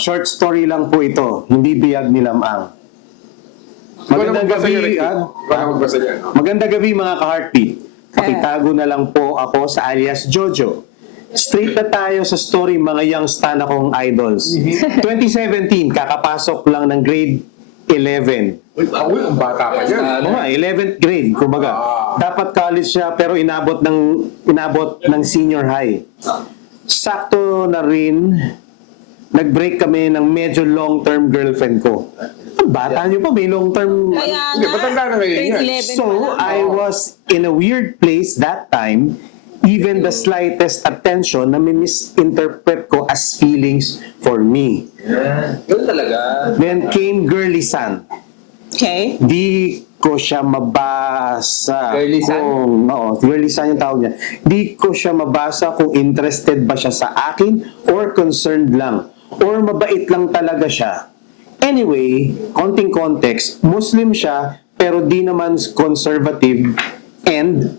Short story lang po ito, hindi biyag ni Lamang. Magandang gabi, magandang gabi mga ka-heartbeat. Pakitago na lang po ako sa alias Jojo. Straight na tayo sa story mga young stan akong idols. 2017, kakapasok lang ng grade 11. Ang bata pa yan. Oo nga, 11th grade, kumbaga. Dapat college siya pero inabot ng senior high. Sakto na rin, nag-break kami ng medyo long-term girlfriend ko. Ang bata niyo pa, may long-term. Kaya Hindi, matanda na ngayon yan. grade 11 So, I was in a weird place that time. Even the slightest attention na misinterpret ko as feelings for me. Yun talaga. Then came Girly San. Okay. Di ko siya mabasa. Girly San? Oo, Girly San yung tawag niya. Di ko siya mabasa kung interested ba siya sa akin or concerned lang. Or mabait lang talaga siya. Anyway, konting context, Muslim siya pero di naman conservative and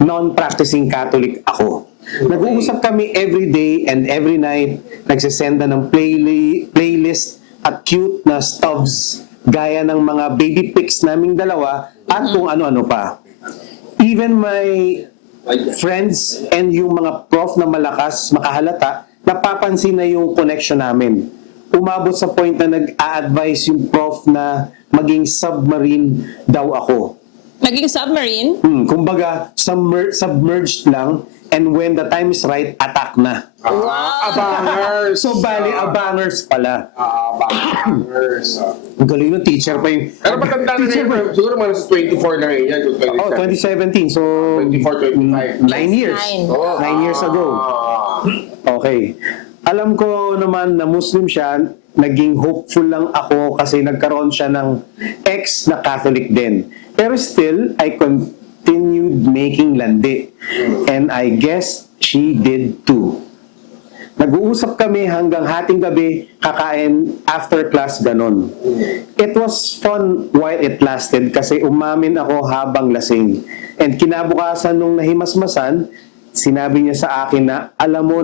non-practicing Catholic ako. Nag-uusap kami every day and every night. Nagsisenda ng playlist at cute na stubs gaya ng mga baby pics naming dalawa at kung ano-ano pa. Even my friends and yung mga prof na malakas, makahalata, napapansin na yung connection namin. Umabot sa point na nag-a-advise yung prof na maging submarine daw ako. Naging submarine? Kumbaga, submerged lang, and when the time is right, attack na. Abangers. So, bali, abangers pala. Abangers. Ang galing ng teacher pa yung... Pero matanda na ngayon. Siguro mga nasa 24 na ngayon yan. Oh, 2017. So, 24, 25. 9 years. 9 years ago. Okay. Alam ko naman na Muslim siya, naging hopeful lang ako kasi nagkaroon siya ng ex na Catholic din. Pero still, I continued making landi. And I guess she did too. Nag-uusap kami hanggang hating gabi, kakain after class, ganon. It was fun while it lasted kasi umamin ako habang lasing. And kinabukasan nung nahimasmasan, sinabi niya sa akin na alam mo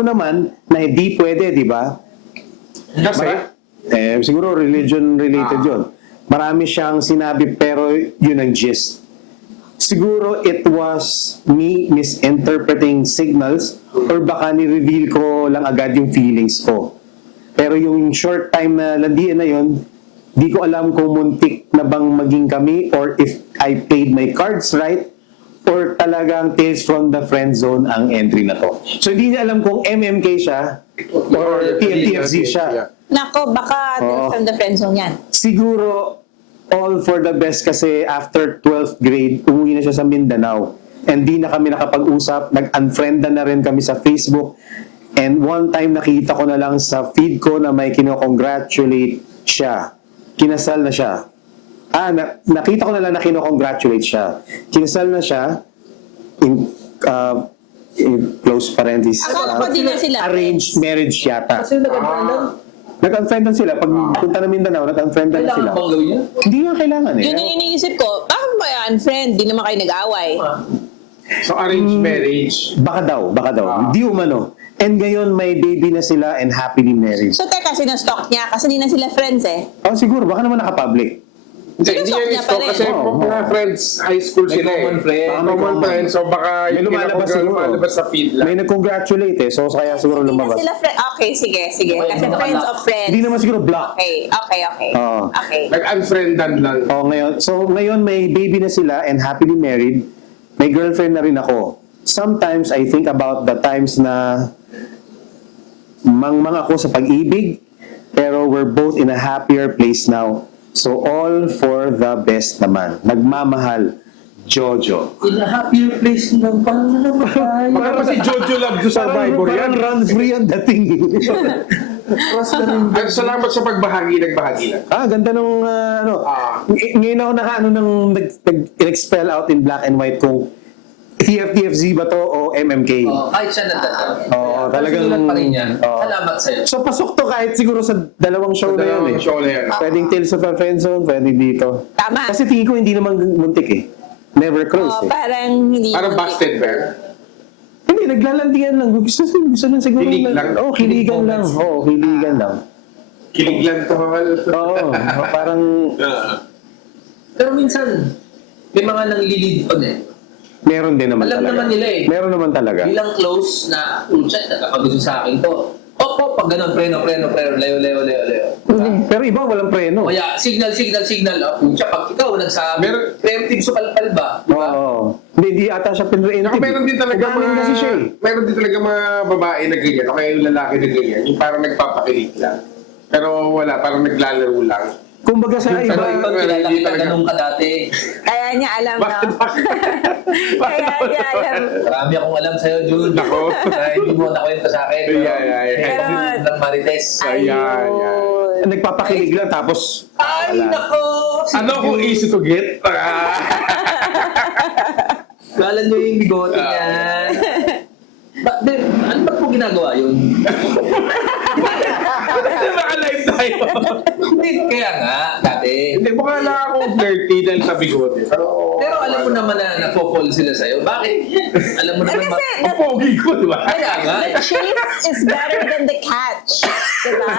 naman na hindi pwede, di ba? Kasi? Siguro religion related yun. Marami siyang sinabi pero yun ang gist. Siguro it was me misinterpreting signals or baka ni-reveal ko lang agad yung feelings ko. Pero yung short time na landian na yun, di ko alam kung muntik na bang maging kami or if I played my cards right or talagang Tales from the Friend Zone ang entry na to. So hindi niya alam kung MMK siya or TFTFZ siya. Nako, baka from the friend zone yan. Siguro all for the best kasi after 12th grade, umuwi na siya sa Mindanao. And di na kami nakapag-usap, nag-unfriendan na rin kami sa Facebook. And one time nakita ko na lang sa feed ko na may kino-congratulate siya. Kinasal na siya. Nakita ko na lang na kino-congratulate siya. Kinasal na siya in close parenthesis. Akala ko di na sila Arranged marriage yata. Kasi nag-unfriendan. Nag-unfriendan sila. Pag punta na Mindanao, nag-unfriendan na sila. Kailangan bang gawin yan? Hindi nga kailangan eh. Yun yung iniisip ko, bakit ba unfriend? Di naman kayo nag-away. So, arranged marriage. Baka daw. Hindi umano. And ngayon, may baby na sila and happily married. So teka, sino-stalk niya? Kasi di na sila friends eh. Oh, siguro. Baka naman naka-public. Hindi Sinusok yan niya isto pala kasi eh. mga friends, high school May sila eh. common friend. Common friends. So, baka May lumalabas siguro. lumalabas sa feed lang. May nag-congratulate eh. So, kaya siguro Di na lumabas. sila friends. Okay, sige. Kasi friends of friends. Hindi naman siguro block. Okay. Oo. Okay. Nag-unfriendan lang. Oh, ngayon may baby na sila and happily married. May girlfriend na rin ako. Sometimes, I think about the times na mangmang ako sa pag-ibig, pero we're both in a happier place now. So, all for the best naman. Nagmamahal, Jojo. In a happier place naman naman tayo. Baka pa si Jojo Love to Survivor yan. Parang run free ang dating. Cross na rin. Ay, salamat sa pagbahagi, nagbahagi lang. Ganda nung ngayon ako nag-expel out in black and white kung TFTFZ ba to o MMK. Kahit siya nagdadaan. Oo, talagang... Sinulat pa rin yan. Oo. Salamat sa'yo. So, pasok to kahit siguro sa dalawang show na yun eh. Show na yan. Pwedeng Tales of a Friend Zone, pwedeng dito. Tama. Kasi tingin ko hindi naman muntik eh. Never close eh. Parang hindi. Parang busted bear. Hindi naglalandian lang. Gusto lang siguro. Kilig lang. Oo, kiligan lang. Oo, kiligan lang. Kilig lang to. Oo, parang... Pero minsan, may mga nanglilid on eh. Meron din naman Alam talaga. naman nila eh. Meron naman talaga. Bilang close na, chat, nagkakagusto sa akin to. Opo, pag ganun, preno, leo. Pero iba walang preno. O kaya, signal. Siya, pag ikaw nagsabi, Meron- preemptive supalpal ba? Oo. Hindi ata siya pinreemptive. Saka meron din talaga Ugaling kasi siya eh. meron din talaga mga babae na ganyan, o kaya yung lalaki na ganyan, yung parang nagpapakilig lang. Pero wala, parang naglalaro lang. Kumbaga sa Yung Pero iba, ikaw, kilala hindi kita talaga. ganun ka dati. Kaya niya alam, no? Kaya niya alam. Marami akong alam sa'yo, Jun. Nako. Na hindi mo nakwento sa akin. Ay. Pero- ng Marites. Ayan. nagpapakilig lang tapos... Ay, nako! Ano kung easy to get? Kala nyo yung bigote niya. Ano ba po ginagawa yun? Naka-live tayo. Hindi, kaya nga, dati. Hindi, mukha lang akong flirty dahil sa bigote. Pero alam mo naman na nagpo-fall sila sa'yo. Bakit? Alam mo naman Kasi Ang pogi ko, di ba? Kaya nga. the chase is better than the catch. Diba?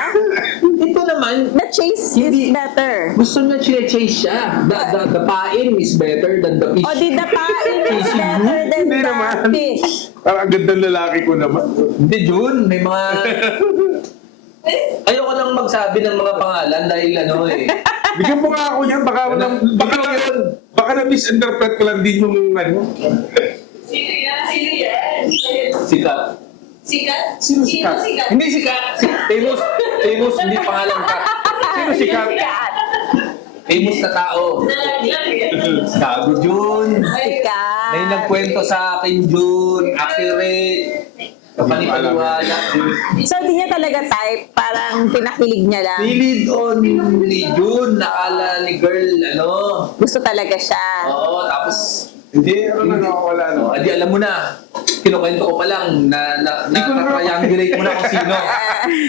Ito naman, The chase Hindi. is better. gusto niya chase siya. The pain is better than the fish. O di the pain is Chasing better than Hindi the naman. fish. Parang ang gandang lalaki ko naman. Hindi, Jun. May mga... Ayoko nang magsabi ng mga pangalan dahil ano eh. Bigyan mo nga ako yan. Baka na-misinterpret ko lang din yung ano. Sino yan? Sikat. Sikat? Sino sikat? sikat? Hindi sikat. Famous, hindi pangalan ka. Sino sikat? Famous na tao. Nalaglag yan. Gago, Jun. Sikat. May nagkwento sa akin, Jun. Accurate. Kapanipaniwala. So, di niya talaga type. Parang pinakilig niya lang. Nilid on ni Jun. Nakala ni girl, ano. Gusto talaga siya. Oo, tapos... Hindi, ano na wala no. Adi, alam mo na. Kinukwento ko pa lang na triangulate mo na kung sino.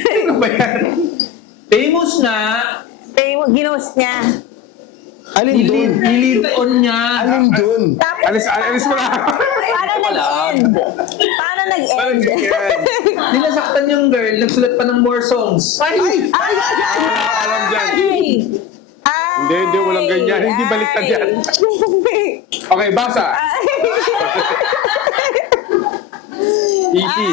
Sino ba yan? Famous nga. Ginost niya. Alin dun? Nilid on niya. Alin dun? Tapos, Alis mo na. paano nag-end? Paano nag-end? Ninasaktan yung girl, nagsulat pa ng more songs. Ay! Alam dyan. Hindi, walang ganyan. Hindi baliktad yan. Okay, basa. Easy.